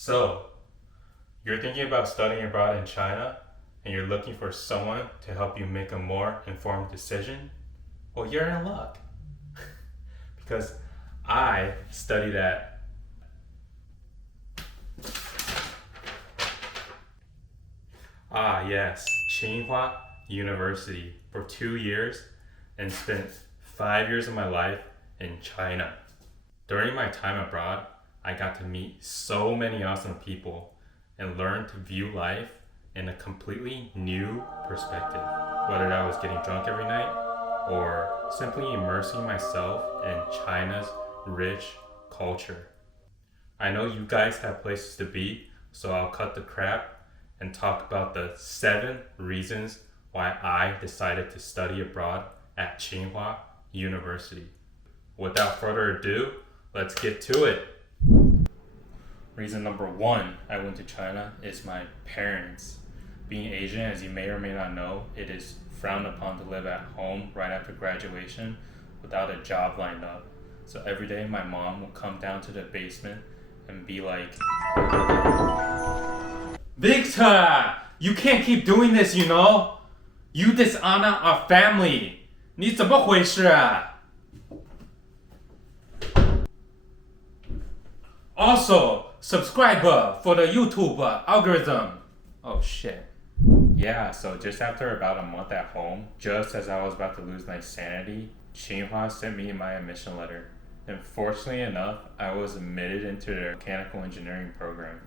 So, you're thinking about studying abroad in China and you're looking for someone to help you make a more informed decision? Well, you're in luck. Because I studied at yes, Tsinghua University for 2 years and spent 5 years of my life in China. During my time abroad, I got to meet so many awesome people and learn to view life in a completely new perspective. Whether that was getting drunk every night or simply immersing myself in China's rich culture. I know you guys have places to be, so I'll cut the crap and talk about the 7 reasons why I decided to study abroad at Tsinghua University. Without further ado, let's get to it. Reason number 1 I went to China is my parents. Being Asian, as you may or may not know, it is frowned upon to live at home right after graduation without a job lined up. So every day my mom will come down to the basement and be like, Victor, you can't keep doing this, you know? You dishonor our family. 你怎么回事啊? Also, subscribe for the YouTube algorithm. Oh shit. Yeah, so just after about a month at home, just as I was about to lose my sanity, Tsinghua sent me my admission letter. And fortunately enough, I was admitted into their mechanical engineering program.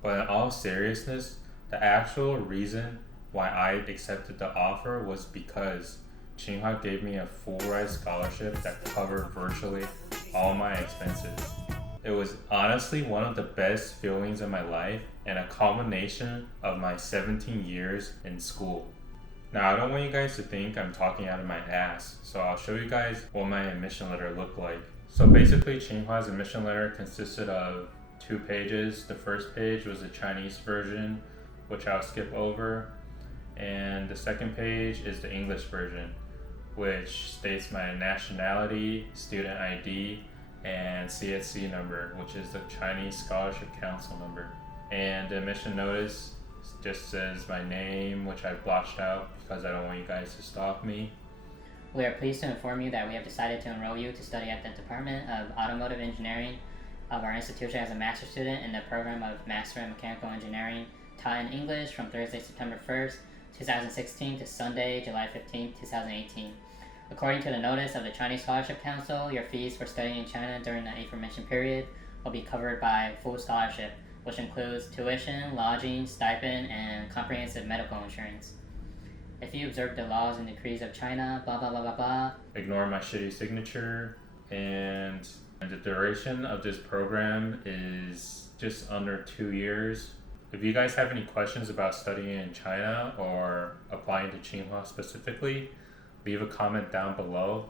But in all seriousness, the actual reason why I accepted the offer was because Tsinghua gave me a full-ride scholarship that covered virtually all my expenses. It was honestly one of the best feelings of my life and a culmination of my 17 years in school. Now, I don't want you guys to think I'm talking out of my ass, so I'll show you guys what my admission letter looked like. So basically, Tsinghua's admission letter consisted of 2 pages. The first page was the Chinese version, which I'll skip over, and the second page is the English version, which states my nationality, student ID, and CSC number, which is the Chinese Scholarship Council number. And the admission notice just says my name, which I blotched out because I don't want you guys to stalk me. We are pleased to inform you that we have decided to enroll you to study at the Department of Automotive Engineering of our institution as a master's student in the program of Master in Mechanical Engineering taught in English from Thursday, September 1st, 2016 to Sunday, July 15th, 2018. According to the notice of the Chinese Scholarship Council, your fees for studying in China during the aforementioned period will be covered by full scholarship, which includes tuition, lodging, stipend, and comprehensive medical insurance. If you observe the laws and decrees of China, blah blah blah blah blah. Ignore my shitty signature, and the duration of this program is just under 2 years. If you guys have any questions about studying in China or applying to Tsinghua specifically, leave a comment down below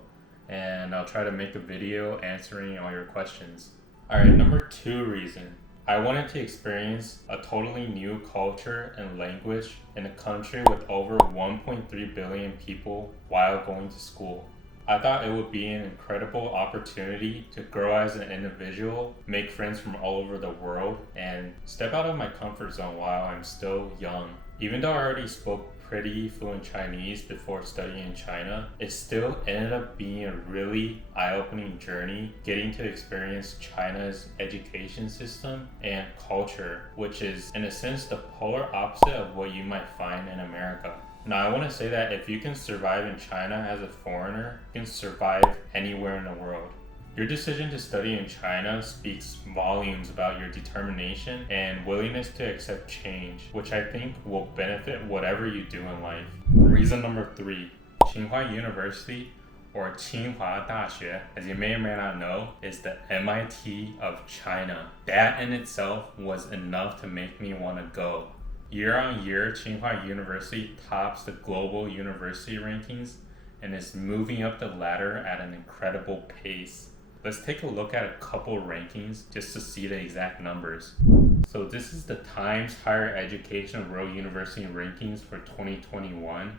and I'll try to make a video answering all your questions. Alright, number 2 reason. I wanted to experience a totally new culture and language in a country with over 1.3 billion people while going to school. I thought it would be an incredible opportunity to grow as an individual, make friends from all over the world, and step out of my comfort zone while I'm still young. Even though I already spoke pretty fluent Chinese before studying in China, it still ended up being a really eye-opening journey getting to experience China's education system and culture, which is in a sense the polar opposite of what you might find in America. Now, I want to say that if you can survive in China as a foreigner, you can survive anywhere in the world. Your decision to study in China speaks volumes about your determination and willingness to accept change, which I think will benefit whatever you do in life. Reason number 3, Tsinghua University, or Tsinghua Daxue, as you may or may not know, is the MIT of China. That in itself was enough to make me want to go. Year on year, Tsinghua University tops the global university rankings and is moving up the ladder at an incredible pace. Let's take a look at a couple rankings just to see the exact numbers. So this is the Times Higher Education World University Rankings for 2021,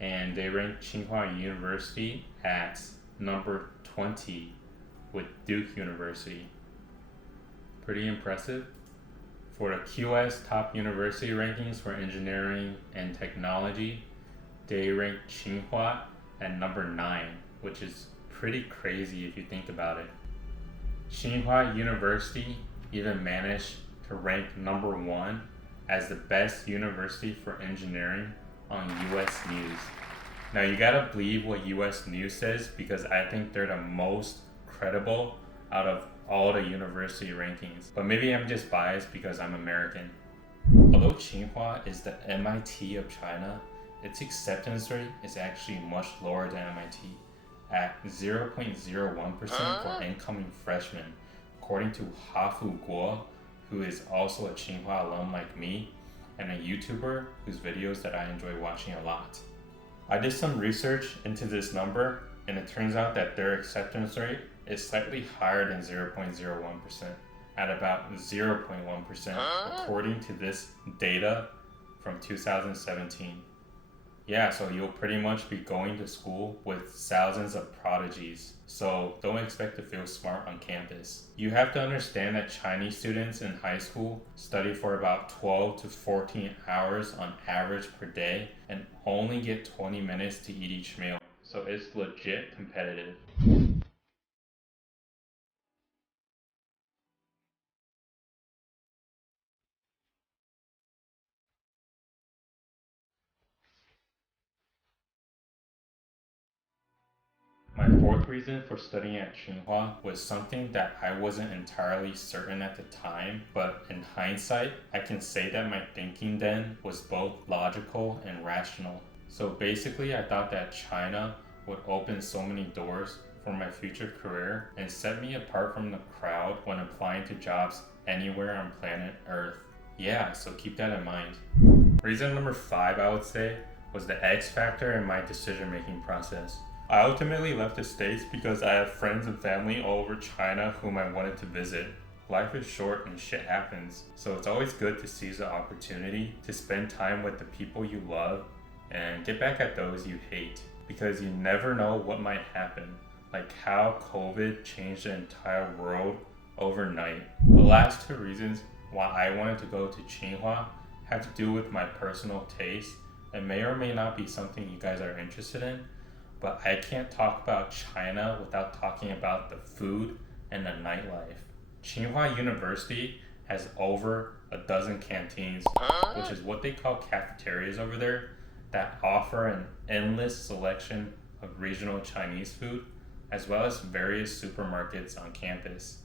and they ranked Tsinghua University at number 20 with Duke University. Pretty impressive. For the QS top university rankings for engineering and technology, they rank Tsinghua at number 9, which is pretty crazy if you think about it. Tsinghua University even managed to rank number 1 as the best university for engineering on US News. Now you gotta believe what US News says because I think they're the most credible out of all the university rankings. But maybe I'm just biased because I'm American. Although Tsinghua is the MIT of China, its acceptance rate is actually much lower than MIT at 0.01% for incoming freshmen, according to Hafu Guo, who is also a Tsinghua alum like me and a YouTuber whose videos that I enjoy watching a lot. I did some research into this number and it turns out that their acceptance rate is slightly higher than 0.01% at about 0.1% according to this data from 2017. Yeah, so you'll pretty much be going to school with thousands of prodigies, so don't expect to feel smart on campus. You have to understand that Chinese students in high school study for about 12 to 14 hours on average per day and only get 20 minutes to eat each meal, so it's legit competitive. My fourth reason for studying at Tsinghua was something that I wasn't entirely certain at the time, but in hindsight, I can say that my thinking then was both logical and rational. So basically, I thought that China would open so many doors for my future career and set me apart from the crowd when applying to jobs anywhere on planet Earth. Yeah, so keep that in mind. Reason number 5, I would say, was the X factor in my decision-making process. I ultimately left the States because I have friends and family all over China whom I wanted to visit. Life is short and shit happens, so it's always good to seize the opportunity to spend time with the people you love and get back at those you hate, because you never know what might happen, like how COVID changed the entire world overnight. The last 2 reasons why I wanted to go to Tsinghua have to do with my personal taste and may or may not be something you guys are interested in. But I can't talk about China without talking about the food and the nightlife. Tsinghua University has over a dozen canteens, which is what they call cafeterias over there, that offer an endless selection of regional Chinese food, as well as various supermarkets on campus.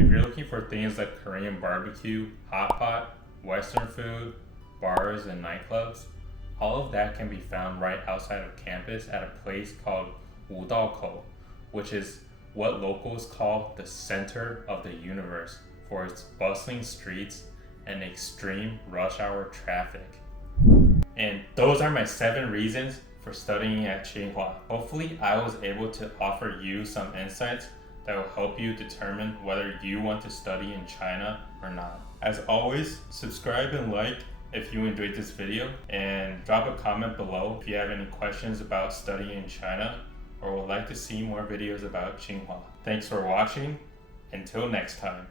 If you're looking for things like Korean barbecue, hot pot, Western food, bars, and nightclubs, all of that can be found right outside of campus at a place called Wudao, which is what locals call the center of the universe for its bustling streets and extreme rush hour traffic. And those are my 7 reasons for studying at Tsinghua. Hopefully I was able to offer you some insights that will help you determine whether you want to study in China or not. As always, subscribe and like if you enjoyed this video, and drop a comment below if you have any questions about studying in China or would like to see more videos about Tsinghua. Thanks for watching. Until next time.